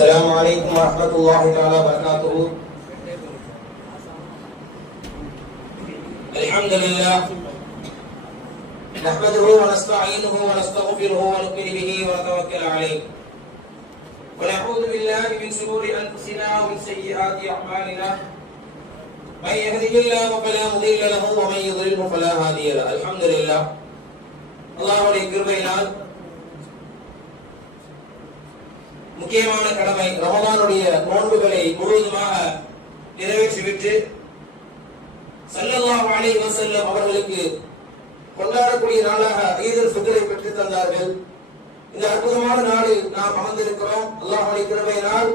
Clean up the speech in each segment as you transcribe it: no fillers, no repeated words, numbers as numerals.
السلام عليكم ورحمة الله تعالى وبركاته. الحمد لله نحمده ونستعينه ونستغفره ونؤمن به ونتوكل عليه ونعوذ بالله من شرور أنفسنا ومن سيئات أعمالنا من يهده الله فلا مضل له ومن يضلل فلا هادي له. الحمد لله அல்லாஹ்வுடைய கிருபையினால் முக்கியமான கடமை ரமதானுடைய நோன்புகளை முழுவதுமாக நிறைவேற்றிவிட்டு ஸல்லல்லாஹு அலைஹி வஸல்லம் அவர்களுக்கு கொண்டாடக்கூடிய நாளாக ஈதுல் ஃபித்ரை பெற்று தந்தார்கள். இந்த அற்புதமான நாளில் நாம் அமர்ந்திருக்கிறோம். அல்லாஹ்வுடைய கிருபையினால்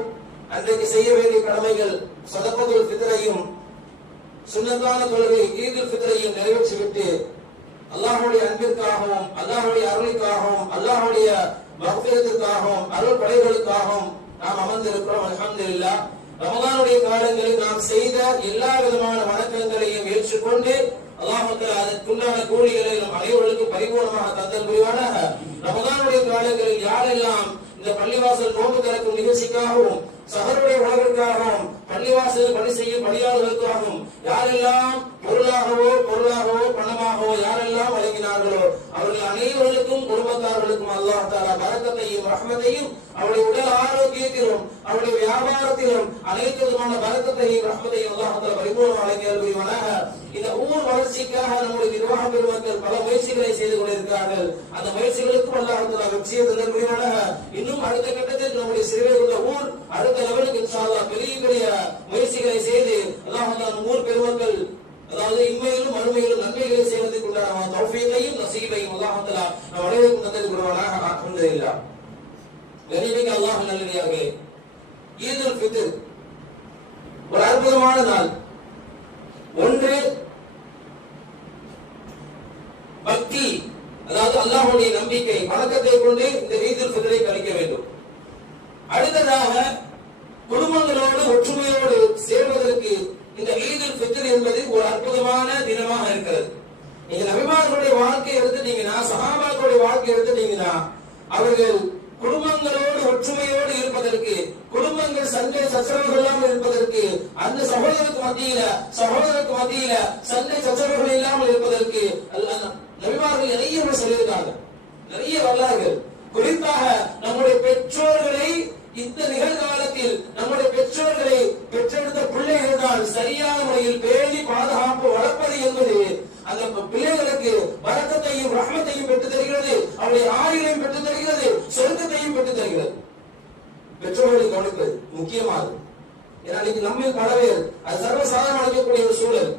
அன்றைக்கு செய்ய வேண்டிய கடமைகள் சதகத்துல் ஃபித்ரையும் சுன்னத்தான தொழுகை ஈதுல் ஃபித்ரையும் நிறைவேற்றிவிட்டு அல்லாஹ்வுடைய அன்பிற்காகவும் அல்லாஹ்வுடைய அருளுக்காகவும் அல்லாஹ்வுடைய மக்ஃபிரத்துக்காகவும் அருள் படைகளுக்காகவும் நாம் அமர்ந்திருக்கிறோம். அல்ஹம்துலில்லாஹ். ரமதானுடைய காலங்களில் நாம் செய்த எல்லா விதமான வணக்கங்களையும் ஏற்றுக்கொண்டு அல்லாஹ் தஆலா அதற்குண்டான கூலிகளை நம் அனைவருக்கும் பரிபூர்ணமாக தந்தல் புரிவானாக. ரமதானுடைய காலங்களில் யாரெல்லாம் இந்த பள்ளிவாசல் நோன்பு திறக்கும் நிகழ்ச்சிக்காகவும் சஹருடைய உணவிற்காகவும் பள்ளிவாசல் பணி செய்யும் பணியாளர்களுக்காகவும் யாரெல்லாம் பொருளாகவோ பணமாகவோ யாரெல்லாம் வழங்கினார்களோ அவர்கள் அனைவர்களுக்கும் குடும்பத்தார்களுக்கும் அல்லாஹ் தஆலா பரக்கத்தையும் ரஹ்மத்தையும் அவருடைய உடல் ஆரோக்கியத்திலும் அவருடைய வியாபாரத்திலும் அனைத்து விதமான பரக்கத்தையும் ரஹ்மத்தையும் அல்லாஹ் தஆலா பரிபூர்ணமாக வழங்கி அருள்வானாக. இந்த ஊர் வளர்ச்சிக்காக நம்முடைய நிர்வாக பெருமக்கள் பல முயற்சிகளை செய்து கொண்டிருக்கிறார்கள். அந்த முயற்சிகளுக்கும் அல்லாஹ் தஆலா வெற்றியை தந்தல் புரிவானாக. இன்னும் அடுத்த கட்டத்தில் நம்முடைய சிறுவையில் உள்ள ஊர் அடுத்த லெவலுக்கு இன்ஷா அல்லாஹ் பெரிய முயற்சிகளை செய்து அல்லாஹ் தஆலா ஊர் பெருமக்கள் அதாவது இன்மையிலும் மறுமையிலும் நன்மைகளை செய்வதற்கு உண்டான தௌஃபீகையும் நசீபையும் அல்லாஹ் தஆலா நம் அனைவருக்கும் தந்தல் புரிவானாக. அல்ஹம்துலில்லாஹ். கனிமிக்க அல்லாஹ் நல்லடியார்களே, ஈதுல் ஃபித்ர் ஒரு அற்புதமான நாள். ஒன்று பக்தி, அதாவது அல்லாஹ்வுடைய நம்பிக்கை வணக்கத்தை கொண்டு இந்த ஈதுல் ஃபித்ரை கழிக்க வேண்டும். அடுத்ததாக குடும்பங்களோடு ஒற்றுமையோடு சேர்வதற்கு இந்த ஈதுல் ஃபித்ர் என்பது ஒரு அற்புதமான தினமாக இருக்கிறது. நீங்க நபிமார்களுடைய வாழ்க்கையை எடுத்துட்டீங்கன்னா, சஹாபாக்களுடைய வாழ்க்கையை எடுத்துட்டீங்கன்னா, அவர்கள் குடும்பங்களோடு ஒற்றுமையோடு இருப்பதற்கு, குடும்பங்கள் சண்டை சச்சரவுகள் இல்லாமல் இருப்பதற்கு, அந்த சகோதரருக்கு மத்தியில சண்டை சச்சரவுகள் இல்லாமல் இருப்பதற்கு நபிமார்கள் நிறைய சொல்லியிருக்காங்க, நிறைய வரலாறுகள். குறிப்பாக நம்முடைய பெற்றோர்களை இந்த நிகழ்காலத்தில் நம்முடைய பெற்றோர்களை பெற்றெடுத்த பிள்ளைகள் தான் சரியான முறையில் பேணி பாதுகாப்பு வளர்ப்பது என்பது அந்த பிள்ளைகளுக்கு பரக்கத்தையும் ரஹ்மத்தையும் பெற்று தருகிறது, அவருடைய ஆயுளையும் பெற்று தருகிறது, சொர்க்கத்தையும் பெற்று தருகிறது. பெற்றோர்களை கவனிப்பது முக்கியமானது. ஏன்னா இன்னைக்கு நம்ம பல பேர் அது சர்வசாதாரண அழைக்கக்கூடிய ஒரு சூழல்.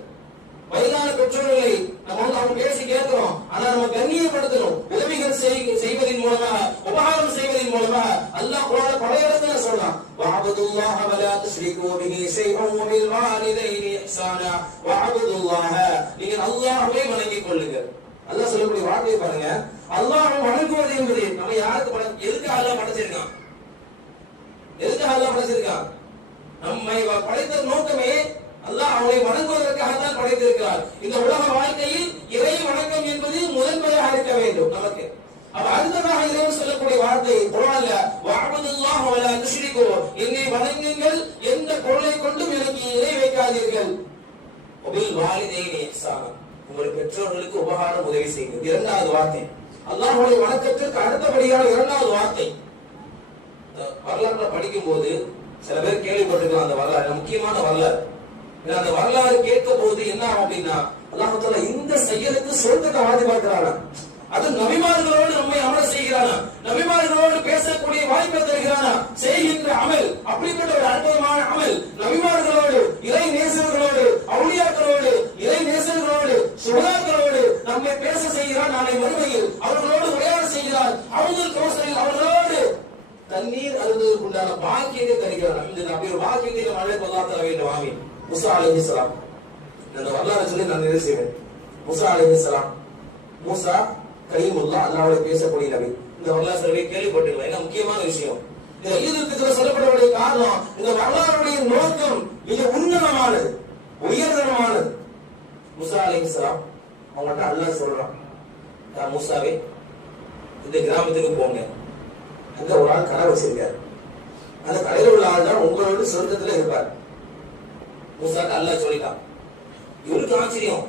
வயதான பெற்றோர்களை நம்ம அவங்க பேசி கேட்கிறோம், ஆனா நம்ம கண்ணியப்படுத்தணும். உதவிகள் செய்வதன் மூலமாக, உபகாரம் செய்வதன் மூலமாக அல்லாஹ் குர்ஆன்ல பல இடத்துல சொல்றான், வஅபுதுல்லாஹ வலா துஷ்ரிகு பிஹி ஷைஅன் வபில் வாலிதைனி இஹ்சானா வஅபுதுல்லாஹ, நீங்கள் அல்லாஹ்வை வணங்கிக் கொள்ளுங்கள். அல்லாஹ் சொல்லக்கூடிய வார்த்தையை பாருங்க. அல்லாஹ்வை வணங்குவது என்பது நம்ம யாருக்கு எதுக்கு அல்லாஹ் படைச்சிருக்கான்? எதுக்கு அல்லாஹ் படைச்சிருக்கான்? நம்மை படைத்த நோக்கமே அல்லாஹ் அவனை வணங்குவதற்காகத்தான் படைத்திருக்கிறார். இந்த உலக வாழ்க்கையில் இறை வணக்கம் என்பது முதன்மையாக இருக்க வேண்டும் நமக்கு. அடுத்ததாக இறைவன் சொல்லக்கூடிய வார்த்தை குர்ஆன்ல, வஅபுதுல்லாஹ வலா துஷ்ரிகு, என்னை வணங்குங்கள், எந்த பொருளை கொண்டும் எனக்கு இணை வைக்காதீர்கள். வபில் வாலிதைனி இஹ்சானா, உங்கள் பெற்றோர்களுக்கு உபகாரம் உதவி செய்யுங்கள். இரண்டாவது வார்த்தை அல்லாஹ்வுடைய வணக்கத்திற்கு அடுத்தபடியான இரண்டாவது வார்த்தை. வரலாறுல படிக்கும் போது சில பேர் கேள்விப்பட்டிருக்காங்க அந்த வரலாறு, முக்கியமான வரலாறு. அந்த வரலாறு கேட்க போது என்ன ஆகும் அப்படின்னா, அல்லாஹ் தஆலா இந்த செயலுக்கு சொர்க்கத்தை வாதி பார்க்கிறானா, அது நபிமார்களோடு நம்மை அமர செய்கிறானா, நபிமார்களோடு பேசக்கூடிய வாய்ப்பை தருகிறானா, செய்கின்ற அமல் அப்படிப்பட்ட ஒரு அற்புதமான அமல். நபிமார்களோடு, இறை நேசர்களோடு, அவுலியாக்களோடு, இறை நேசர்களோடு, சுஹதாக்களோடு நம்மை பேச செய்கிறான். நாளை மறுமையில் அவர்களோடு உரையாட செய்கிறார். அவர்கள் கௌசரில் அவர்களோடு தண்ணீர் அருந்துவதற்குண்டான பாக்கியத்தை தருகிறார். இந்த அப்படி ஒரு பாக்கியத்தை நம்ம அழைப்பு அல்லாஹ் தர வேண்டும். ஆமீன். மூசா அலைஹிஸ்ஸலாம், இந்த வரலாறு சொல்லி நான் நிறைவு செய்வேன். மூசா அலைஹிஸ்ஸலாம், மூசா கலீமுல்லாஹ், அல்லாஹ்வோட பேசக்கூடிய நபி. இந்த வரலாறு சொல்லி கேள்விப்பட்டிருக்கேன். என்ன முக்கியமான விஷயம், இந்த ஈதுல் ஃபித்ர் சொல்லப்படக்கூடிய காரணம், இந்த வரலாறுடைய நோக்கம் மிக உன்னதமானது, உயர்தரமானது. மூசா அலைஹிஸ்ஸலாம் அவங்கள்ட்ட அல்லாஹ் சொல்றான், மூசாவே இந்த கிராமத்துக்கு போங்க, அங்க ஒரு ஆள் கடை வச்சிருக்காரு, அந்த கடையில் உள்ள ஆள் தான் உங்களோட சொர்க்கத்துல இருப்பார். மூசாக்கு அல்லாஹ் சொல்லிட்டான். இவருக்கு ஆச்சரியம்,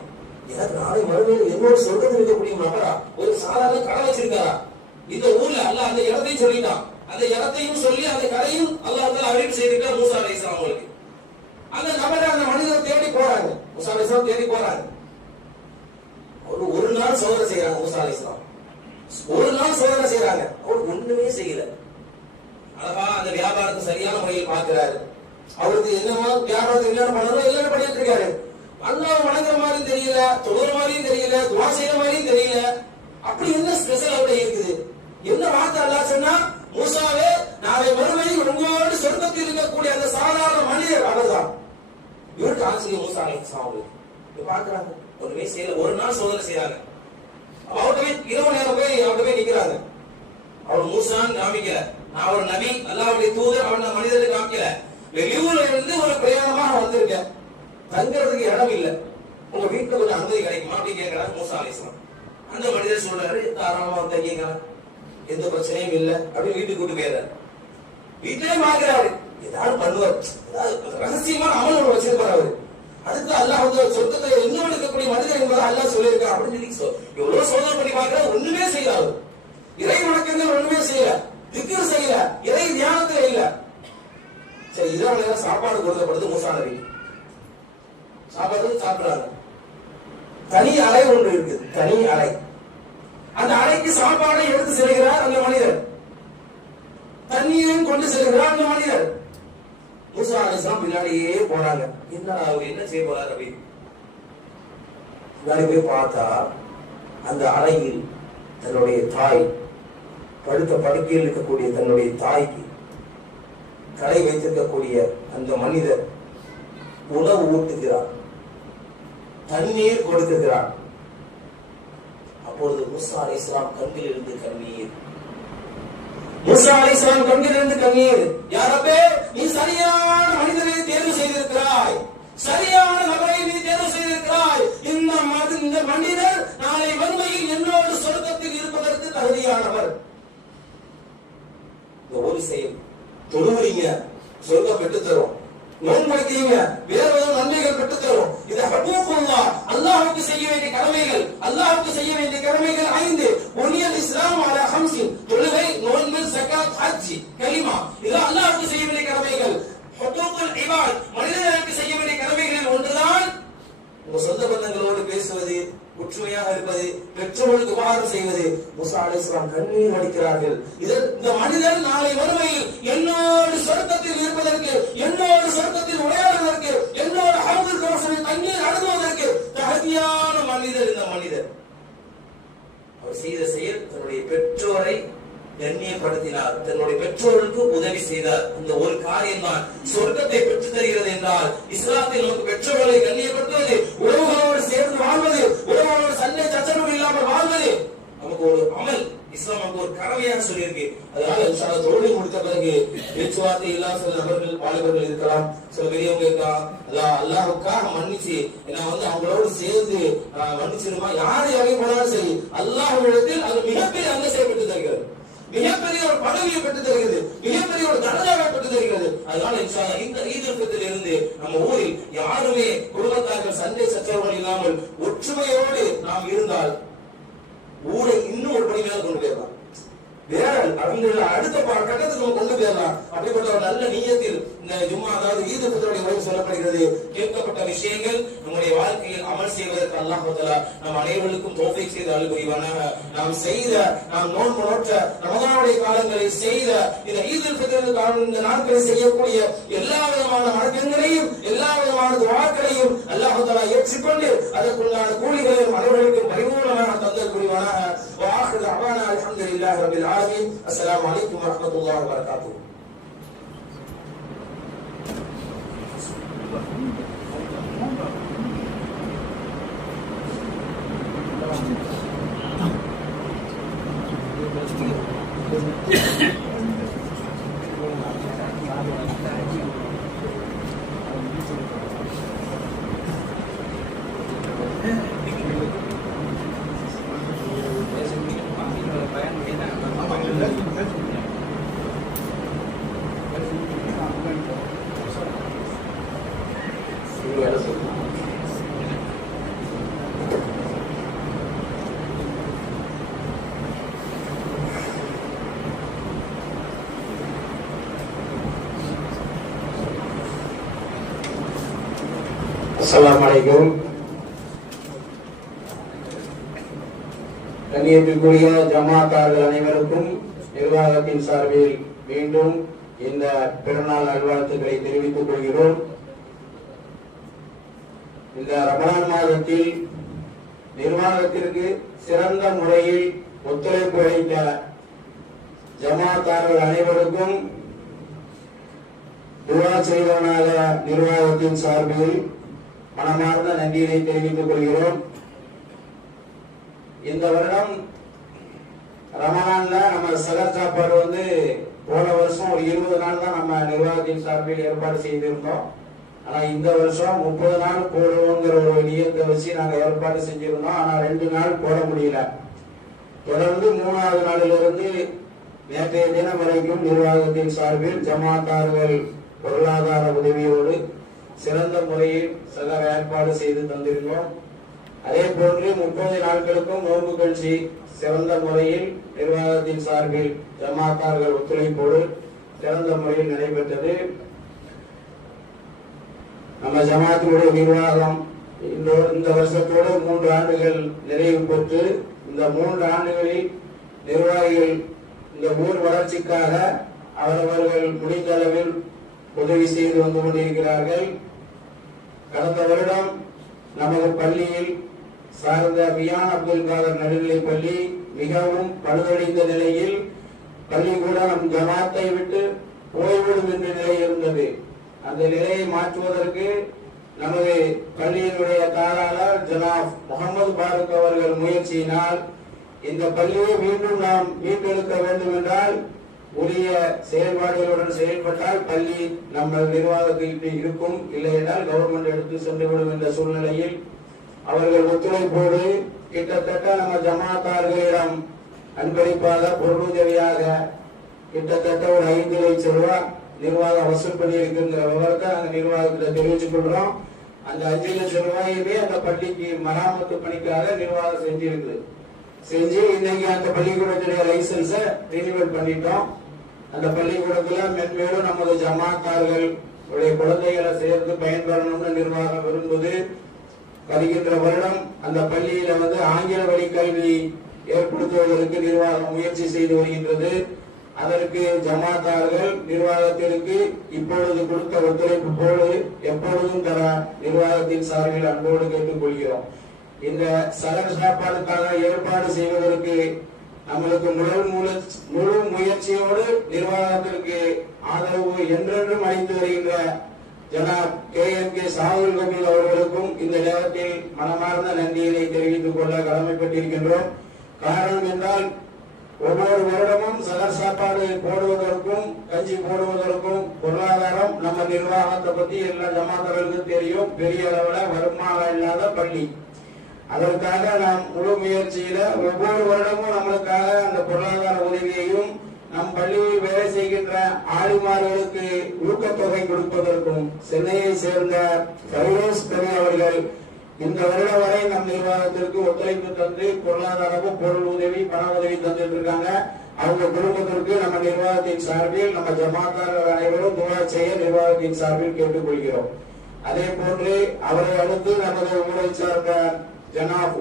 எனக்கு நாளை மறுபடியும் என்னோட சொர்க்கத்தில் இருக்கக்கூடிய நபரா ஒரு சாதாரண கடை வச்சிருக்காரா? இந்த ஊர்ல அல்லாஹ் அந்த இடத்தையும் சொல்லிட்டான். அந்த இடத்தையும் சொல்லி அந்த கடையும் அல்லாஹ் அறிவிப்பு செய்திருக்கார் மூசா அலைஹிஸ்ஸலாம் அவங்களுக்கு. அந்த நபரை அந்த மனிதரை தேடி போறாங்க, மூசா அலைஹிஸ்ஸலாம் தேடி போறாங்க. ஒரு நாள் சோதனை செய்யறாங்க மூசா அலைஹிஸ்ஸலாம், ஒரு நாள் சோதனை செய்யறாங்க. அவர் ஒண்ணுமே செய்யல. அழகா அந்த வியாபாரத்தை சரியான முறையில் பார்க்கிறாரு. அவருக்கு என்னமா வியாபாரத்தை என்ன பண்ணணும் எல்லாரும் பண்ணிட்டு இருக்காரு. அல்லாஹ் வணங்குற மாதிரியும் தெரியல, தொழுற மாதிரியும் தெரியல, துவா செய்யற மாதிரியும் தெரியல. அப்படி என்ன ஸ்பெஷல் அப்படி இருக்குது? என்ன வார்த்தை அல்லாஹ் சொன்னா, மூசாவே நாளை மறுமையில் உங்களோடு சொர்க்கத்தில் இருக்கக்கூடிய அந்த சாதாரண மனிதர் அவர்தான். இவருக்கு ஆச்சரியம் மூசா அலைஹிஸ்ஸலாம் அவங்களுக்கு. பாக்குறாங்க ஒருவே செய்யல. ஒரு நாள் சோதனை செய்யறாங்க. அவர்கிட்ட இரவு நேரம் போய் அவர்கிட்ட போய் நிக்கிறாங்க. அவர் மூசான்னு காமிக்கல, நான் ஒரு நபி அல்லாஹ்வுடைய தூதர் அவன் மனிதருக்கு காமிக்கல. வெளியூர்ல இருந்து ஒரு பிரயாணமாக வந்திருக்கேன், தங்கறதுக்கு இடம் இல்ல, உங்க வீட்டுல கொஞ்சம் அனுமதி கிடைக்குமா அப்படி கேட்கிறாங்க மூசா அலைஹிஸ்ஸலாம். அந்த மனிதர் சொல்றாரு, தாராளமா வந்து கேட்கலாம், எந்த பிரச்சனையும் இல்ல அப்படி வீட்டுக்கு கூட்டு போயிடுறாரு. வீட்டிலே பாக்குறாரு, ஏதாவது பண்ணுவார், ஏதாவது ரகசியமான அமல் ஒன்று வச்சிருப்பாரு அவரு. அதுக்கு அல்லாஹ் வந்து சொர்க்கத்தை இன்னும் இருக்கக்கூடிய மனிதர் என்பதை அல்லாஹ் சொல்லியிருக்கான் அப்படின்னு சொல்லி எவ்வளவு சோதனை பண்ணி பார்க்கிறார். ஒண்ணுமே செய்யாது, இறை வணக்கங்கள் ஒண்ணுமே செய்யல, திக்ர் செய்யல, இறை தியானத்துல இல்ல. சரி, இரவு நேரம் சாப்பாடு கொடுக்கப்படுது மூசா நபி. சாப்பாடு சாப்பிடுறாங்க. தனி அறை ஒன்று இருக்குது, தனி அறை. அந்த அறைக்கு சாப்பாடை எடுத்து செல்கிறார் அந்த மனிதர், தண்ணீரையும் கொண்டு செல்கிறார் அந்த மனிதர். மூசா அலைஹிஸ்ஸலாம் பின்னாடியே போறாங்க. என்ன அவர் என்ன செய்ய போறார் அப்படி பின்னாடி போய் பார்த்தா அந்த அறையில் தன்னுடைய தாய் படுத்த படுக்கையில் இருக்கக்கூடிய தன்னுடைய தாய்க்கு கடை வைத்திருக்கக்கூடிய அந்த மனிதர் உணவு ஊட்டுகிறார், தண்ணீர் கொடுக்கிறார். அப்பொழுது மூசா அலைஹிஸ்ஸலாம் கண்களில் இருந்து கண்ணீர், மூசா அலைஹிஸ்ஸலாம் கண்களில் இருந்து கண்ணீர். யா ரப்பே, நீ சரியான மனிதரை தேர்வு செய்திருக்கிறாய், சரியான நபரை நீ தேர்வு செய்திருக்கிறாய். இந்த மனிதர் நாளை மறுமையில் என்னோடு சொர்க்கத்தில் இருப்பதற்கு தகுதியானவர். இந்த ஒரு செயல் தொழுவீங்க, சொர்க்கம் பெற்று தரும். நோன்பு வைக்கிறீங்க, வேற ஏதோ நன்மைகள் பெற்று தரும். இது ஹுக்கூக்குல்லாஹ், அல்லாஹ்வுக்கு செய்ய வேண்டிய கடமைகள். அல்லாஹ்வுக்கு செய்ய வேண்டிய கடமைகள் 5. புனியல் இஸ்லாம் அலா 5. தொழுகை, நோன்பு, ஸகாத், ஹஜ், கலிமா. இது அல்லாஹ்வுக்கு செய்ய வேண்டிய கடமைகள். ஹுக்கூக்குல் இபாத், மனிதர்களுக்கு செய்ய வேண்டிய கடமைகளில் ஒன்றுதான் உங்க சொந்த பந்தங்களோடு பேசுவது, ஒற்றுமையாக இருப்பது, பெற்றோர்களுக்கு உபகாரம் செய்வது. மூசா அலைஹிஸ்ஸலாம் கண்ணீர் வடிக்கிறார்கள். இந்த மனிதன் நாளை மறுமையில் என்னோடு சொர்க்கத்தில் இருப்பதற்கு, என்னோடு சொர்க்கத்தில் உரையாடுவதற்கு, என்னோடு ஹவுதுல் கௌசரில் தண்ணீர் அருந்துவதற்கு தகுதியான மனிதர் இந்த மனிதர். அவர் செய்த செயல், தன்னுடைய பெற்றோரை கண்ணியப்படுத்தினார், தன்னுடைய பெற்றோருக்கு உதவி செய்தார். இந்த ஒரு காரியம் தான் சொர்க்கத்தை பெற்று தருகிறது என்றால், இஸ்லாத்தில் நமக்கு பெற்றோர்களை கண்ணியப்படுத்துவது, உறவுகளோடு சேர்ந்து வாழ்வது, உறவுகளோடு சண்டை சச்சரவு இல்லாமல் வாழ்வது நமக்கு ஒரு அமல். இஸ்லாம் நமக்கு ஒரு கடமையாக சொல்லியிருக்கு. அதனால இன்ஷாஅல்லாஹ் தொழிலை முடித்த பிறகு பேச்சுவார்த்தை இல்லாத சில நபர்கள், வாலிபர்கள் இருக்கலாம், சில பெரியவங்க இருக்கலாம். அல்லாஹ்வுக்காக மன்னிச்சு நான் வந்து அவங்களோடு சேர்ந்து மன்னிச்சிருமா, யார் யாரையும் போனாலும் சரி, அல்லாஹ்விடத்தில் அது மிகப்பெரிய அந்தஸ்தை பெற்று தருகிறது, மிகப்பெரிய ஒரு பதவியை பெற்று தருகிறது, மிகப்பெரிய ஒரு தரஜாவை பெற்று தருகிறது. அதனால இன்ஷாஅல்லாஹ் இந்த ஈத் உல் இருந்து நம்ம ஊரில் யாருமே குடும்பத்தார்கள் சண்டை சச்சரவுகள் இல்லாமல் ஒற்றுமையோடு நாம் இருந்தால் ஊரை இன்னும் ஒரு படி மேல கொண்டு போயிடலாம். வேற அவங்க அடுத்த கட்டத்துக்கு நம்ம கொண்டு போயிடலாம். அப்படிப்பட்ட ஒரு நல்ல நீயத்தில் இந்த ஜும்மா, அதாவது ஈத் உல் ஃபித்ருடைய உரை சொல்லப்படுகிறது. கேட்கப்பட்ட விஷயங்கள் நம்முடைய வாழ்க்கையில் அமல் செய்வதற்கு அல்லாஹ் தஆலா நம் அனைவருக்கும் தௌஃபீக் செய்து அருள் புரிவானாக. நாம் நோன்பு நோற்ற ரமதானுடைய காலங்களில் செய்த இந்த ஈத் உல் ஃபித்ர் இந்த நாட்களில் செய்யக்கூடிய எல்லா விதமான வணக்கங்களையும், எல்லா விதமான துஆக்களையும் அல்லாஹ் தஆலா ஏற்றுக்கொண்டு அதற்குண்டான கூலிகளையும் அனைவருக்கும் பரிபூர்ணமாக தந்தல் புரிவானாக. வ ஆகிரு தஅவானா அல்ஹம்துலில்லாஹி ரப்பில் ஆலமீன். அஸ்ஸலாமு அலைக்கும் வ ரஹ்மத்துல்லாஹி வ பரகாத்துஹு. Thank you. அஸ்ஸலாமு அலைக்கும். கண்ணியத்திற்குரிய ஜமாத்தார்கள் அனைவருக்கும் நிர்வாகத்தின் சார்பில் மீண்டும் இந்த பிறநாள் நல்வாழ்த்துக்களை தெரிவித்துக் கொள்கிறோம். இந்த ரமலான் மாதத்தில் நிர்வாகத்திற்கு சிறந்த முறையில் ஒத்துழைப்பு அளித்த ஜமாத்தார்கள் அனைவருக்கும் துஆ செய்வதனால நிர்வாகத்தின் சார்பில் மனமார்ந்த நன்றியை தெரிவித்துக் கொள்கிறோம். இந்த வருடம் ரமலான்ல நம்ம சகர் சாப்பாடு போன வருஷம் ஒரு 20 நாள் தான் நம்ம நிர்வாகத்தின் சார்பில் ஏற்பாடு செய்திருந்தோம். ஆனா இந்த வருஷம் 30 நாள் போடுவோங்கிற ஒரு நியத்தை வச்சு நாங்க ஏற்பாடு செஞ்சிருந்தோம். ஆனா 2 நாள் போட முடியல. தொடர்ந்து 3வது நாளிலிருந்து நேற்றைய தினம் வரைக்கும் நிர்வாகத்தின் சார்பில் ஜமாத்தார்கள் பொருளாதார உதவியோடு சிறந்த முறையில் சகர் ஏற்பாடு செய்து தந்திருந்தோம். அதே போன்று 30 நாட்களுக்கும் நோன்பு கட்சி சிறந்த முறையில் நிர்வாகத்தின் சார்பில் ஜமாத்தார்கள் ஒத்துழைப்போடு சிறந்த முறையில் நடைபெற்றது. நம்ம ஜமாத்தினுடைய நிர்வாகம் இந்த வருஷத்தோடு 3 ஆண்டுகள் நிறைவு பெற்று இந்த 3 ஆண்டுகளில் நிர்வாகிகள் இந்த ஊர் வளர்ச்சிக்காக அவரவர்கள் முடிந்த அளவில் உதவி செய்து வந்து கொண்டிருக்கிறார்கள். கடந்த வருடம் நமது பள்ளியில் சார்ந்த மியான் அப்துல் காதர் நடுநிலை பள்ளி மிகவும் பழுதடைந்த நிலையில் பள்ளிக்கூடம் ஜமாத்தை விட்டு போய்விடும் என்ற நிலை இருந்தது. அந்த நிலையை மாற்றுவதற்கு நமது பள்ளியினுடைய தாளாளர் ஜனாப் முகமது பாருக் அவர்கள் முயற்சியினால் இந்த பள்ளியை மீண்டும் நாம் மீட்டெடுக்க வேண்டும் என்றால் உரிய செயல்பாடுகளுடன் செயல்பட்டால் பள்ளி நம்ம நிர்வாகத்தில் இருக்கும், இல்லை என்றால் கவர்மெண்ட் எடுத்து சென்றுவிடும் என்ற சூழ்நிலையில் அவர்கள் ஒத்துழைப்போடு கிட்டத்தட்ட நம்ம ஜமாத்தார்களிடம் அன்பளிப்பாக பொருளுதவியாக கிட்டத்தட்ட ஒரு 5 லட்சம் ரூபாய் நிர்வாகம் வசூல் பண்ணி இருக்குங்கிற விவரத்தை நாங்கள் நிர்வாகத்தில் தெரிவித்துக் கொள்றோம். அந்த 5 லட்சம் ரூபாயுமே அந்த பள்ளிக்கு மராமத்து பணிக்காக நிர்வாகம் செஞ்சு இன்னைக்கு அந்த பள்ளிக்கூடத்துடைய லைசன்ஸை ரினிவல் பண்ணிட்டோம். அந்த பள்ளிக்கூடத்துல மென்மேலும் நமது ஜமாத்தார்கள் குழந்தைகளை சேர்ந்து பயன்பெறணும்னு நிர்வாகம் விரும்புது. வருகின்ற வருடம் அந்த பள்ளியில ஆங்கில வழி கல்வி ஏற்படுத்துவதற்கு நிர்வாகம் முயற்சி செய்து வருகின்றது. அதற்கு ஜமாத்தார்கள் நிர்வாகத்திற்கு இப்பொழுது கொடுத்த ஒத்துழைப்பு போது எப்பொழுதும் தர நிர்வாகத்தின் சார்பில் அன்போடு கேட்டுக் கொள்கிறோம். இந்த சகர் சாப்பாடுக்காக ஏற்பாடு செய்வதற்கு நம்மளுக்கு முழு முயற்சியோடு நிர்வாகத்திற்கு ஆதரவு என்றென்றும் அளித்து வருகின்ற ஜனாப் KMK சாகுல் கபீல் அவர்களுக்கும் இந்த நேரத்தில் மனமார்ந்த நன்றியினை தெரிவித்துக் கொள்ள கடமைப்பட்டிருக்கின்றோம். காரணம் என்றால் ஒவ்வொரு வருடமும் சகர் சாப்பாடு போடுவதற்கும் கஞ்சி போடுவதற்கும் பொருளாதாரம் நம்ம நிர்வாகத்தை பத்தி எல்லா ஜமாத்தர்களுக்கும் தெரியும். பெரிய அளவில் வருமானம் இல்லாத பள்ளி. அதற்காக நாம் முழு முயற்சியில ஒவ்வொரு வருடமும் நம்மளுக்காக அந்த பொருளாதார உதவியையும் நம் பள்ளியில் வேலை செய்கின்ற ஆளுமார்களுக்கு ஊக்கத்தொகை கொடுப்பதற்கும் சென்னையை சேர்ந்த ஃபைரோஸ் பெரிய அவர்கள் இந்த வருடம் வரை நம் நிர்வாகத்திற்கு ஒத்துழைப்பு தந்து பொருளாதாரமும் பொருள் உதவி பண உதவி தந்துட்டு இருக்காங்க. அவங்க குடும்பத்திற்கு நம்ம நிர்வாகத்தின் சார்பில் நம்ம ஜமாத்தார்கள் அனைவரும் துஆ செய்ய நிர்வாகத்தின் சார்பில் கேட்டுக்கொள்கிறோம். அதே போன்று அவரை அடுத்து நமது ஊரை சார்ந்த ஜனாப்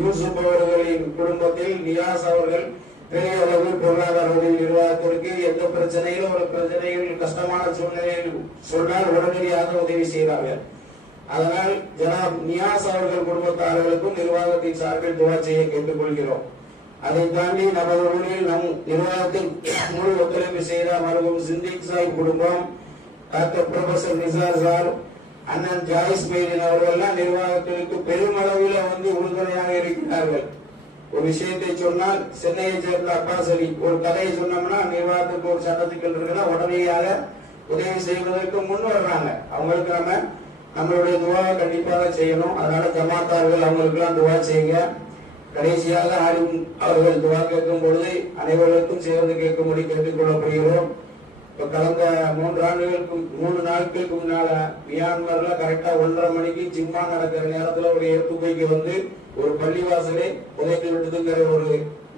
யூசுப் அவர்களின் குடும்பத்தில் நியாஸ் அவர்கள் பெரிய அளவில் பொருளாதார உதவி நிர்வாகத்திற்கு எந்த பிரச்சனையிலும் ஒரு பிரச்சனையில் கஷ்டமான சூழ்நிலையில் சொன்னால் உடனடியாக உதவி செய்கிறார்கள். அதனால் ஜனாப் நியாஸ் அவர்கள் குடும்பத்தார்களுக்கும் நிர்வாகத்தின் சார்பில் துஆ செய்ய கேட்டுக்கொள்கிறோம். அதை தாண்டி நமது ஊரில் நம் நிர்வாகத்தில் முழு ஒத்துழைப்பு செய்த மருகும் சிந்திக் சாஹிப் குடும்பம், டாக்டர் ப்ரொஃபசர் நிசார் சார், அண்ணன் ஜாயிஸ் பைலின் அவர்கள் நிர்வாகத்திற்கு பெருமளவில் உறுதுணையாக இருக்கிறார்கள். ஒரு விஷயத்தை சொன்னால் சென்னையை சேர்ந்த அப்பாஸ் அலி ஒரு கதையை சொன்னோம்னா நிர்வாகத்துக்கு ஒரு சட்டத்துக்கள் இருக்குன்னா உடனடியாக உதவி செய்வதற்கு முன் வர்றாங்க. அவங்களுக்கு நம்மளுடைய துவாவை கண்டிப்பாக செய்யணும். அதனால ஜமாத்தார்கள் அவங்களுக்கு எல்லாம் துவா செய்யுங்க. கடைசியாக ஆளும் அவர்கள் துவா கேட்கும் பொழுது அனைவருக்கும் சேர்ந்து கேட்கும்படி கேட்டுக்கொள்ளப்படுகிறோம். இப்ப கடந்த 3 நாட்களுக்கு முன்னால மியான்மர்ல கரெக்டா 1:30 மணிக்கு ஜிம்மா நடக்கிற நேரத்துல ஒரு ஏற்புகைக்கு ஒரு பள்ளிவாசலை புதைத்து விட்டதுங்கிற ஒரு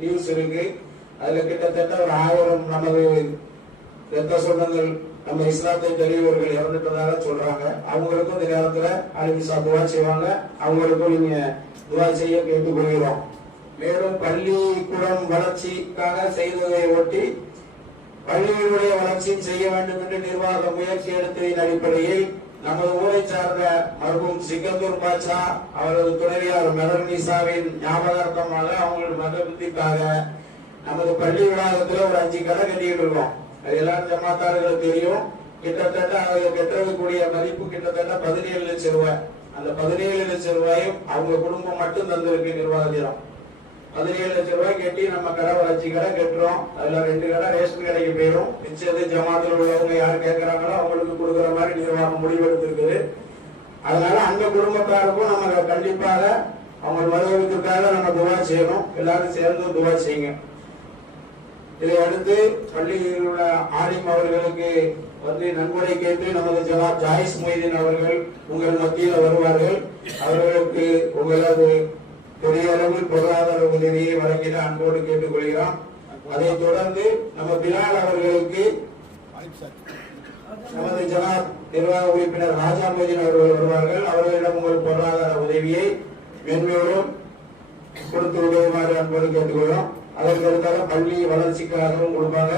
நியூஸ் இருக்கு. அதுல கிட்டத்தட்ட ஒரு 1000 நமது இரத்த சொந்தங்கள் நம்ம இஸ்லாத்தை தெளிவர்கள் இறந்துட்டதாக சொல்றாங்க. அவங்களுக்கும் இந்த நேரத்துல ஆலிமிசா துவா செய்வாங்க. அவங்களுக்கும் நீங்க துவா செய்ய கேட்டுக்கொள்கிறோம். மேலும் பள்ளிக்கூடம் வளர்ச்சிக்காக செய்ததை ஒட்டி பள்ளிகளுடைய வளர்ச்சியும் செய்ய வேண்டும் என்று நிர்வாக முயற்சி எடுத்ததின் அடிப்படையில் நமது ஊரை சார்ந்த மருகும் சிக்கந்தூர் பாட்சா அவரது துணைவியார் மெதர்னிசாவின் ஞாபகார்த்தமாக அவங்களோட மதத்திற்காக நமது பள்ளி வளாகத்துல ஒரு 5 கடை கட்டிட்டு இருக்கோம். அது எல்லாரும் ஜமாத்தார்களுக்கு தெரியும். கிட்டத்தட்ட அதை கட்டக்கூடிய மதிப்பு கிட்டத்தட்ட 17 லட்சம் ரூபாய். அந்த 17 லட்சம் ரூபாயும் அவங்க குடும்பம் மட்டும் தந்திருக்கு நிர்வாகத்திடம். 17 லட்சம் ரூபாய் கட்டி நம்ம கடை ஒரு 5 கடை கட்டுறோம். அதுல 2 கடை ரேஷன் கடைக்கு போயிடும். மிச்சது ஜமாத்தில் உள்ளவங்க யார் கேட்கிறாங்களோ அவங்களுக்கு கொடுக்குற மாதிரி நிர்வாகம் முடிவெடுத்திருக்குது. அதனால அந்த குடும்பத்தாருக்கும் நம்ம கண்டிப்பாக அவங்க வருவதற்காக நம்ம துவா செய்யணும். எல்லாரும் சேர்ந்து துவா செய்யுங்க. இதை அடுத்து பள்ளியில் உள்ள ஆலிம் அவர்களுக்கு வந்து நன்கொடை கேட்டு நமது ஜனாப் ஜாயிஸ் மொய்தீன் அவர்கள் உங்கள் மத்தியில் வருவார்கள். அவர்களுக்கு உங்களது பெரிய அளவில் பொருளாதார உதவியை வழங்கிட அன்போடு கேட்டுக்கொள்கிறோம். அதைத் தொடர்ந்து நம்ம பிலால் அவர்களுக்கு நமது ஜனாப் நிர்வாக உறுப்பினர் ராஜா மொய்தீன் அவர்கள் வருவார்கள். அவர்களிடம் உங்கள் பொருளாதார உதவியை மென்மேலும் கொடுத்து உதவுமாறு அன்போடு கேட்டுக்கொள்கிறோம். அதற்கடுத்தாக பள்ளி வளர்ச்சிக்காகவும் கொடுப்பாங்க.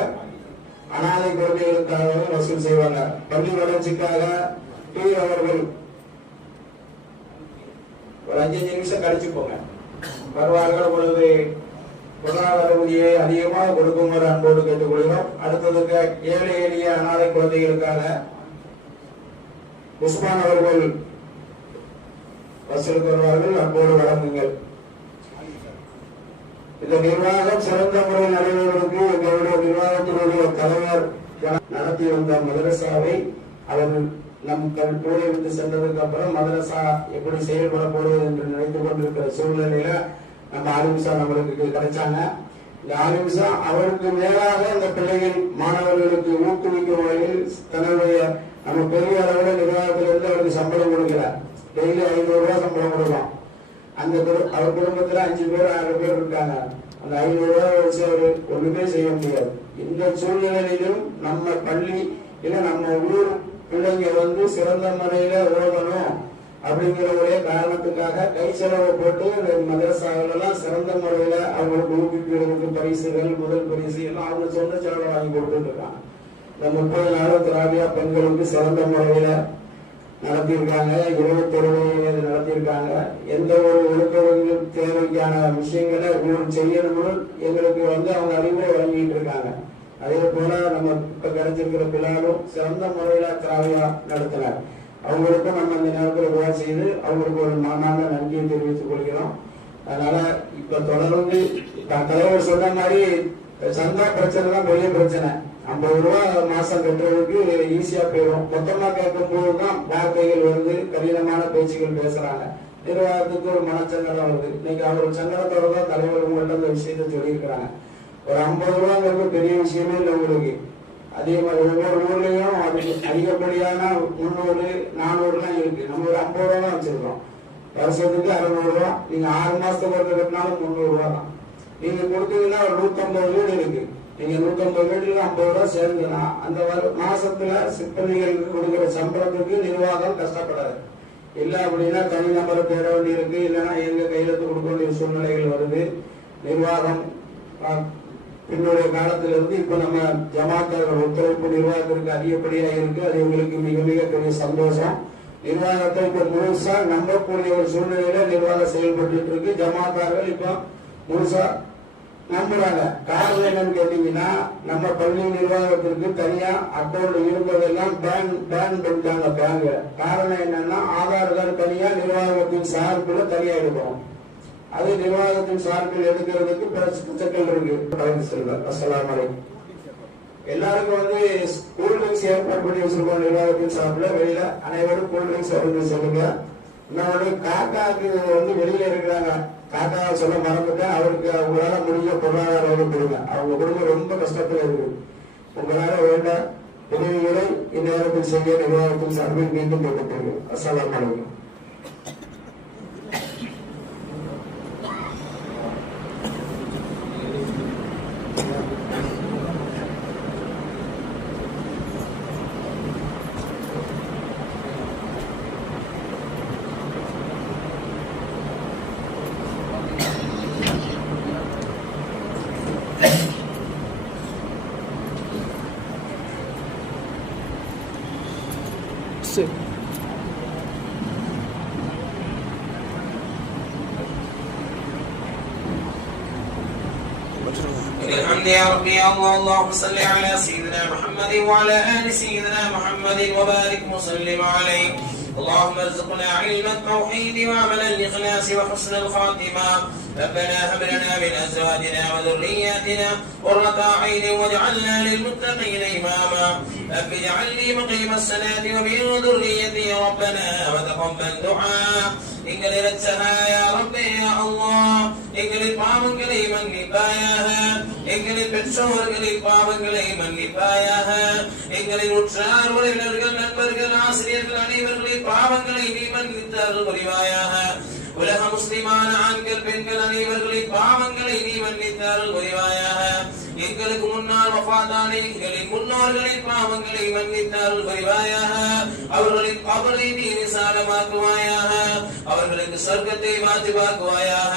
அனாதை குழந்தைகளுக்காகவும் வசூல் செய்வாங்க. பள்ளி வளர்ச்சிக்காக அவர்கள் ஒரு 5 நிமிஷம் கழிச்சு போங்க வருவார்கள். பொழுது பொருளாதார உதவியை அதிகமாக கொடுக்குமாறு அன்போடு கேட்டுக்கொள்கிறோம். அடுத்ததுக்கு ஏழை எளிய அனாதை குழந்தைகளுக்காக உஸ்மான் அவர்கள் வசூலுக்கு வருவார்கள். அன்போடு வழங்குங்கள். இந்த நிர்வாகம் சிறந்த முறையில் நடைபெறுவதற்கு எங்களுடைய நிர்வாகத்தினுடைய தலைவர் நடத்தி வந்த மதரசாவை அவர் நம் கூட இருந்து சென்றதுக்கு அப்புறம் மதரசா எப்படி செயல்பட போடுவது என்று நினைத்துக் கொண்டிருக்கிற சூழ்நிலையில நம்ம ஆலிம்சா நம்மளுக்கு கிடைச்சாங்க. இந்த ஆலிம்சா அவருக்கு மேலாக இந்த பிள்ளைகள் மாணவர்களுக்கு ஊக்குவிக்கும் வகையில் தன்னுடைய நம்ம பெரிய அளவில் நிர்வாகத்திலிருந்து அவருக்கு சம்பளம் கொடுக்கிறார். டெய்லி 500 ரூபாய் சம்பளம் கொடுக்கலாம். அந்த அவர் குடும்பத்துல 5 பேர் 6 பேர் இருக்காங்க. அந்த 500 ரூபாய் வச்சு அவரு ஒண்ணுமே செய்ய முடியாது. இந்த சூழ்நிலையிலும் நம்ம பள்ளி இல்ல நம்ம ஊர் பிள்ளைங்க வந்து சிறந்த முறையில ஓதணும் அப்படிங்கிற ஒரே காரணத்துக்காக கை செலவு போட்டு மதரசாவெல்லாம் சிறந்த முறையில அவங்களுக்கு ஊக்குவிக்கிறதுக்கு பரிசுகள் முதல் பரிசு எல்லாம் அவங்க சொந்த செலவை வாங்கி கொடுத்துட்டு இருக்காங்க. இந்த 30 நாள் திராவியா பெண்களுக்கு சிறந்த முறையில நடத்தியிருக்காங்க. 21 நடத்தியிருக்காங்க. எந்த ஒரு ஒழுக்க தேவைக்கான விஷயங்களை செய்யணும்னு எங்களுக்கு வந்து அவங்க அறிவுரை வழங்கிட்டு இருக்காங்க. அதே போல நம்ம இப்ப கிடைச்சிருக்கிற பிள்ளைகளும் சிறந்த முறையில திராவியா நடத்தினார். அவங்களுக்கும் நம்ம இந்த நேரத்தில் உதவி செய்து அவங்களுக்கு ஒரு மாநாட நன்றியை தெரிவித்துக் கொள்கிறோம். அதனால இப்ப தொடர்ந்து தலைவர் சொன்ன மாதிரி சந்தா பிரச்சனை தான் பெரிய பிரச்சனை. 50 ரூபாய் மாசம் கட்டுறதுக்கு ஈஸியா போயிடும். மொத்தமா கேட்கும் போதுதான் வார்த்தைகள் வந்து கடினமான பேச்சுகள் பேசுறாங்க. நிர்வாகத்துக்கு ஒரு மனச்சங்கடம் வருது. இன்னைக்கு அவர் சங்கடத்தோட தான் தலைவர் உங்கள்ட்ட அந்த விஷயத்த சொல்லியிருக்கிறாங்க. ஒரு 50 ரூபாங்கிறது பெரிய விஷயமே இல்லை உங்களுக்கு. அதே மாதிரி ஒவ்வொரு ஊர்லயும் அதுக்கு அதிகப்படியான 300 400 இருக்கு. நம்ம ஒரு 50 ரூபா தான் வச்சிருக்கோம். வருஷத்துக்கு 600 ரூபா. நீங்க 6 மாசத்துக்கு ஒருத்தர் கட்டினாலும் 300 ரூபா தான். நீங்க கொடுத்தீங்கன்னா ஒரு 150 வீடு இருக்கு. நீங்க 150 வீடுல 50 ரூபா சேர்ந்துனா அந்த மாசத்துல சிப்பந்திகளுக்கு கொடுக்கிற சம்பளத்துக்கு நிர்வாகம் கஷ்டப்படாது. இல்ல அப்படின்னா தனி நம்பரை தேட வேண்டி இருக்கு. இல்லைன்னா எங்க கையெழுத்து கொடுக்க வேண்டிய சூழ்நிலைகள் வருது. நிர்வாகம் பின்னுடைய காலத்திலிருந்து இப்ப நம்ம ஜமாத்தார்கள் ஒத்துழைப்பு நிர்வாகத்திற்கு அதிகப்படியா இருக்கு. அது எங்களுக்கு மிக மிக பெரிய சந்தோஷம். நிர்வாகத்தை இப்ப முழுசா நம்பக்கூடிய ஒரு சூழ்நிலையில நிர்வாகம் செயல்பட்டு இருக்கு. ஜமாத்தார்கள் இப்ப முழுசா நம்புறாங்க. காரணம் என்னன்னு கேட்டீங்கன்னா நம்ம பள்ளி நிர்வாகத்திற்கு தனியா அக்கௌண்ட் இருந்ததெல்லாம் பேன் பண்ணிட்டாங்க பேங்க். காரணம் என்னன்னா ஆதார் கார்டு தனியா நிர்வாகத்தின் சார்புல தனியா எடுக்கணும். அது நிர்வாகத்தின் சார்பில் எடுக்கிறதுக்கு சிக்கல் இருக்கு. அஸ்ஸலாமு அலைக்கும். எல்லாருக்கும் வந்து கூல் ட்ரிங்க்ஸ் ஏற்பாடு பண்ணி வச்சிருக்கோம் நிர்வாகத்தின் சார்பில். வெளியில அனைவரும் கூல் ட்ரிங்க்ஸ் வந்து சொல்லுங்க. இன்னொரு காக்காக்கு வந்து வெளியில இருக்கிறாங்க. காக்கா சொல்ல மறந்துட்டேன். அவருக்கு அவங்களால முடிஞ்ச பொருளாதார உதவி கொடுங்க. அவங்க குடும்பம் ரொம்ப கஷ்டத்துல இருக்கு. உங்களால வேண்ட உதவிகளை இந்நேரத்தில் செய்ய நிர்வாகத்தின் சார்பில் மீண்டும் கேட்டுக்கொள்ளுங்க. அஸ்ஸலாமு அலைக்கும். الحمد يا ربي يا الله. اللهم صل على سيدنا محمد وعلى آل سيدنا محمد وبارك وسلم عليه. اللهم ارزقنا علم التوحيد وعمل الإخلاص وحسن الخاتمة. ربنا هب لنا من أزواجنا وذرياتنا قرة أعين واجعلنا للمتقين إماما. رب اجعلني مقيم الصلاة ومن ذريتي ربنا وتقبل دعاء. எங்களை ரட்சகா ரப்பே யா அல்லாஹ், எங்களின் பாவங்களை மன்னிப்பாயாக, எங்களின் பெற்றோர்களின் பாவங்களை மன்னிப்பாயாக, எங்களின் உற்றார் உறவினர்கள் நண்பர்கள் ஆசிரியர்கள் அனைவர்களின் பாவங்களை நீ மன்னித்து அருள் புரிவாயாக. உலக முஸ்லிமான ஆண்கள் பெண்கள் அனைவர்களின் பாவங்களை நீ மன்னித்து அருள் புரிவாயாக. எங்களுக்கு முன்னால் வஃபாத்தான எங்களின் முன்னோர்களின் பாவங்களை மன்னித்து அருள் புரிவாயாக. அவர்களின் கபரை நீ விசாலமாக்குவாயாக, அவர்களுக்கு சொர்க்கத்தை வாஜிபாக்குவாயாக.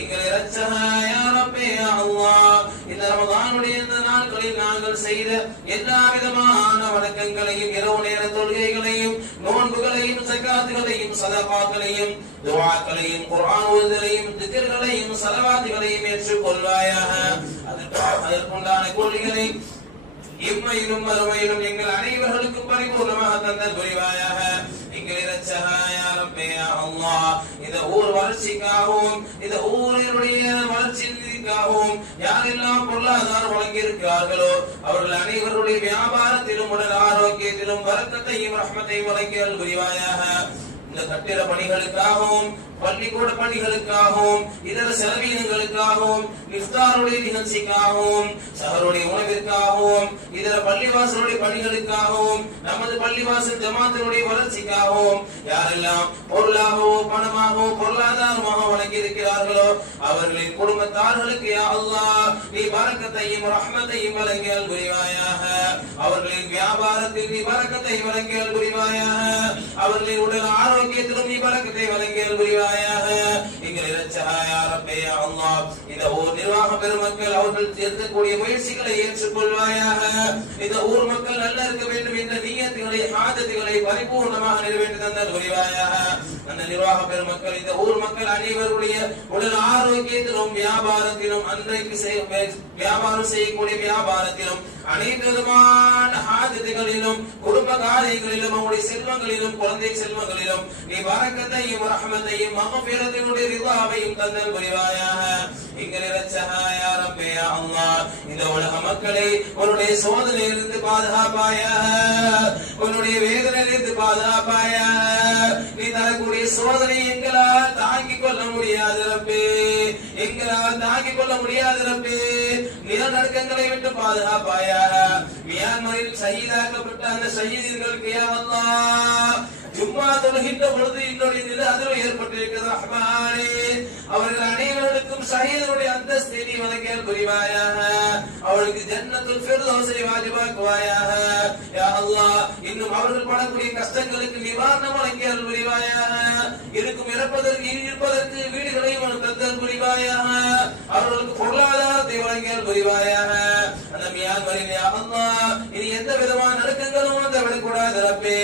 எங்களை ரட்சகா யா ரப்பே யா அல்லாஹ், இந்த ரமதானுடைய இந்த நாட்களில் நாங்கள் செய்த எல்லா விதமான வணக்கங்களையும் இரவு நேர தொழுகைகளையும் நோன்புகளையும் ஸகாத்துகளையும் சதகாக்களையும் துஆக்களையும் குர்ஆன் ஓதுதலையும் திக்ர்களையும் ஸலவாத்துகளையும் ஏற்றுக்கொள்வாயாக. அதற்குண்டான கூலிகளை இம்மையிலும் மறுமையிலும் எங்கள் அனைவர்களுக்கும் பரிபூர்ணமாக தந்தல் புரிவாயாக. எங்களை ரட்சகா யா ரப்பே யா அல்லாஹ், இந்த ஊர் வளர்ச்சிக்காகவும் இந்த ஊரினுடைய வளர்ச்சிக்காகவும் யாரெல்லாம் பொருளாதாரம் வழங்கியிருக்கிறார்களோ அவர்கள் அனைவருடைய வியாபாரத்திலும் உடல் ஆரோக்கியத்திலும் பரக்கத்தையும் ரஹ்மத்தையும் வழங்கியல் புரிவாயாக. இந்த கட்டிட பணிகளுக்காகவும் பள்ளிக்கூட பணிகளுக்காகவும் இதர செலவீனங்களுக்காகவும் இஃப்தாருடைய நிகழ்ச்சிக்காகவும் சஹருடைய உணவிற்காகவும் இதர பள்ளிவாசலுடைய பணிகளுக்காகவும் நமது பள்ளிவாசல் ஜமாத்தினுடைய வளர்ச்சிக்காகவும் யாரெல்லாம் பொருளாகவோ பணமாகவோ பொருளாதாரமாக வழங்கி இருக்கிறார்களோ அவர்களின் குடும்பத்தார்களுக்கு யா அல்லாஹ் நீ பரக்கத்தையும் ரஹ்மத்தையும் வழங்கியல் புரிவாயாக. அவர்களின் வியாபாரத்தில் நீ பரக்கத்தை வழங்கியல் புரிவாயாக. அவர்களின் உடல் ஆரோக்கியத்திலும் நீ பரக்கத்தை வழங்கியல் புரிவாயாக. எங்களை ரட்சகா யா ரப்பே யா அல்லாஹ், இந்த ஊர் நிர்வாக பெருமக்கள் அவர்கள் எடுக்கக்கூடிய முயற்சிகளை ஏற்றுக்கொள்வாயாக. இந்த ஊர் மக்கள் நல்லா இருக்க வேண்டும் என்ற நியத்துகளை ஹாஜத்துகளை பரிபூர்ணமாக நிறைவேற்றி தந்தல் புரிவாயாக. அந்த நிர்வாக பெருமக்கள் இந்த ஊர் மக்கள் அனைவருடைய உடல் ஆரோக்கியத்திலும் வியாபாரத்திலும் அன்றைக்கு வியாபாரம் செய்யக்கூடிய வியாபாரத்திலும் அனைத்து விதமான ஹாஜத்துகளிலும் குடும்ப காரியங்களிலும் அவருடைய செல்வங்களிலும் குழந்தை செல்வங்களிலும் நீ பரக்கத்தையும் ரஹ்மத்தையும் மக்ஃபிரத்தினுடைய ரிதாவையும் தந்தல் புரிவாயாக. எங்களை ரட்சகா யா ரப்பே யா அல்லாஹ், இந்த உலக மக்களை உன்னுடைய சோதனையிலிருந்து பாதுகாப்பாயாக, உன்னுடைய வேதனையிலிருந்து பாதுகாப்பாயாக. நீ தரக்கூடிய சோதனை எங்களால் தாங்கிக் கொள்ள முடியாது ரப்பே, எங்களால் தாங்கிக் கொள்ள முடியாது ரப்பே. நிலநடுக்கங்களை விட்டு பாதுகாப்பாயாக. மியான்மரில் ஷஹீதாக்கப்பட்ட அந்த ஷஹீதுகளுக்கு யா அல்லாஹ் ஜும்மா தொழுகின்ற பொழுது இன்னொரு நில அதிர்வு ஏற்பட்டிருக்கிறது ரஹ்மானே. அவர்கள் அனைவருக்கும் ஷஹீதுடைய அந்தஸ்தை நீ வழங்கியல் புரிவாயாக. அவர்களுக்கு ஜன்னத்துல் ஃபிர்தௌஸை வாஜிபாக்குவாயாக. யா அல்லாஹ், இன்னும் அவர்கள் படக்கூடிய கஷ்டங்களுக்கு நிவாரணம் வழங்கியல் புரிவாயாக. இருக்கும் இருப்பதற்கு வீடுகளையும் தந்தல் புரிவாயாக. அவர்களுக்கு பொருளாதாரத்தை வழங்கியல் புரிவாயாக. அந்த மியான்மரில் யா அல்லாஹ் இனி எந்த விதமான நடுக்கங்களும் வந்து விடக்கூடாது ரப்பே.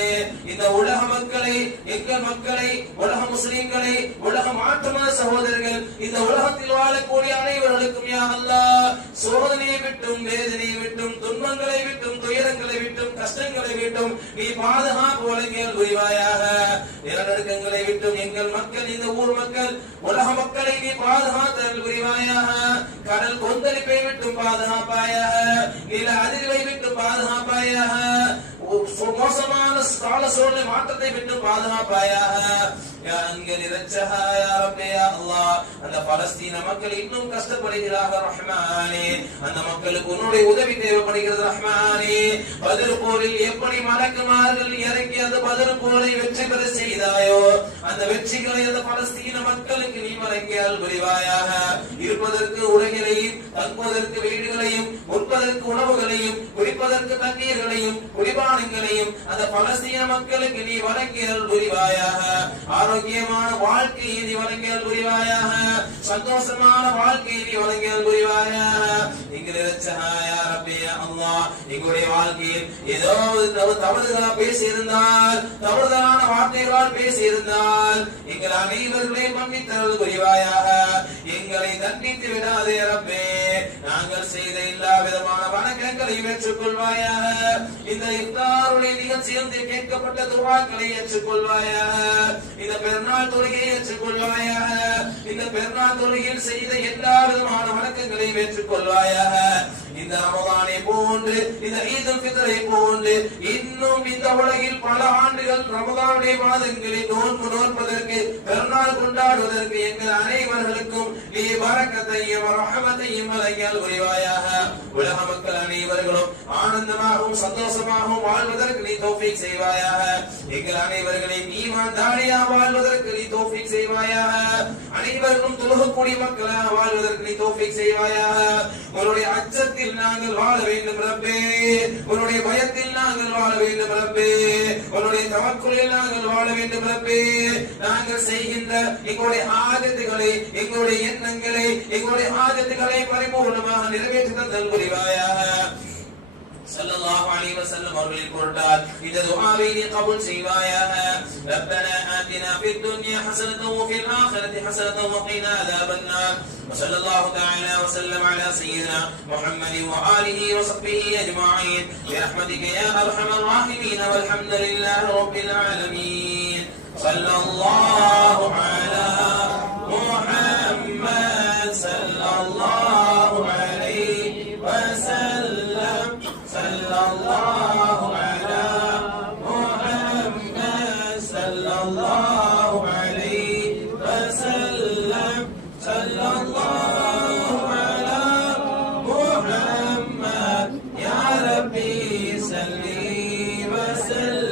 இந்த உலக மக்களை, எங்கள் மக்களை, உலக முஸ்லிம்களை, உலக மாற்று மத சகோதரர்கள், இந்த உலகத்தில் வாழக்கூடிய அனைவர்களுக்கும் யா அல்லாஹ் சோதனையை விட்டும் வேதனையை விட்டும் துன்பங்களை விட்டும் துயரங்களை விட்டும் கஷ்டங்களை விட்டும் நீ பாதுகாப்பு வழங்கியல் புரிவாயாக. நிலநடுக்கங்களை விட்டும் எங்கள் மக்கள், இந்த ஊர் மக்கள், உலக மக்களை நீ பாதுகாத்தல் புரிவாயாக. கடல் கொந்தளிப்பை விட்டும் பாதுகாப்பாயாக, நில அதிர்வை விட்டு பாதுகாப்பாயாக, மோசமான கால சூழ்நிலை மாற்றத்தை விட்டு பாதுகாப்பாயாக. அந்த பலஸ்தீன மக்கள் இன்னும் கஷ்டப்படுகிறார்கள் ரஹ்மானே. அந்த மக்களுக்கு உன்னுடைய உதவி தேவைப்படுகிறது ரஹ்மானே. பத்ர் போரில் எப்படி மலக்குமார்கள் இறங்கி அந்த பத்ர் போரை வெற்றி பெற செய்தாயோ அந்த வெற்றிகளை அந்த பலஸ்தீன மக்களுக்கு நீ வழங்கியால் புரிவாயாக. இருப்பதற்கு உலகிலையும், தங்குவதற்கு வீடுகளையும், உட்பதற்கு உணவுகளையும், குடிப்பதற்கு தண்ணீர்களையும், குடிபான வருமானங்களையும் அந்த பலஸ்தீன மக்களுக்கு நீ வழங்கியல் புரிவாயாக. ஆரோக்கியமான வாழ்க்கையை நீ வழங்கியல் புரிவாயாக. சந்தோஷமான வாழ்க்கையை நீ வழங்கியல் புரிவாயாக. எங்களுடைய வாழ்க்கையில் ஏதோ தவறுதலா பேசியிருந்தால், தவறுதலான வார்த்தைகளால் பேசியிருந்தால் எங்கள் அனைவர்களையும் மன்னித்தல் புரிவாயாக. எங்களை தண்டித்து விடாதே ரப்பே. நாங்கள் செய்த எல்லா விதமான வணக்கங்களையும் ஏற்றுக்கொள்வாயாக. இந்த இஃப்தாருடைய நிகழ்ச்சியில் கேட்கப்பட்ட துஆக்களை ஏற்றுக்கொள்வாயாக. இந்த பெருநாள் தொழுகையை ஏற்றுக்கொள்வாயாக. இந்த பெருநாள் தொழுகையில் செய்த எல்லா விதமான வணக்கங்களையும் ஏற்றுக்கொள்வாயாக. இந்த ரமதானை போன்று, இந்த ஈதுல் ஃபித்ரை போன்று இன்னும் இந்த உலகில் பல ஆண்டுகள் ரமதானுடைய மாதங்களில் நோன்பு நோற்பதற்கு, பெருநாள் கொண்டாடுவதற்கு எங்கள் அனைவர்களுக்கும் நீ பரக்கத்தையும் ரஹமத்தையும் வழங்கியல் புரிவாயாக. உலக மக்கள் அனைவர்களும் ஆனந்தமாகவும் சந்தோஷமாகவும் வாழ்வதற்கு நீ தௌஃபீக் செய்வாயாக. எங்கள் அனைவர்களையும் ஈமான் தாரியா வாழ்வதற்கு நீ தௌஃபீக் செய்வாயாக. அனைவரும் தொழுகக்கூடிய மக்களாக வாழ்வதற்கு நீ தௌஃபீக் செய்வாயாக. உன்னுடைய அச்சத்தில் நாங்கள் வாழ வேண்டும் ரப்பே. உன்னுடைய பயத்தில் நாங்கள் வாழ வேண்டும் ரப்பே. உன்னுடைய தவக்குலில் நாங்கள் வாழ வேண்டும் ரப்பே. நாங்கள் செய்கின்ற எங்களுடைய ஆதத்துகளை, எங்களுடைய எண்ணங்களை, எங்களுடைய ஆதத்துகளை பரிபூர்ணமாக நிறைவேற்றி தந்தல் புரிவாயாக. ஸல்லல்லாஹு அலைஹி வஸல்லம் அவர்களின் பொருட்டால் இந்த துஆவை நீ கபூல் செய்வாயாக. ரப்பனா ஆதினா ஃபித் துன்யா ஹஸனத்தன் வ ஃபில் ஆখিরাতি ஹஸனத்தன் வ கினா அஸாபன் நார். வஸல்லல்லாஹு தஆலா வஸல்லம் அலா சய்யிதினா முஹம்மதின் வ ஆலிஹி வ ஸஹ்பிஹி அஜ்மஈன் برحمتك يا ارحم الراحمين والحمد لله رب العالمين. ஸல்லல்லாஹு அலா முஹம்மத் ஸல்லல்லாஹு அலைஹி வஸல்லம். ஸல்லல்லாஹு அலா முஹம்மத் ஸல்லல்லாஹு அலைஹி வஸல்லம். ஸல்லல்லாஹு அலா முஹம்மத் யா ரப்பி ஸல்லி வஸல்லம்.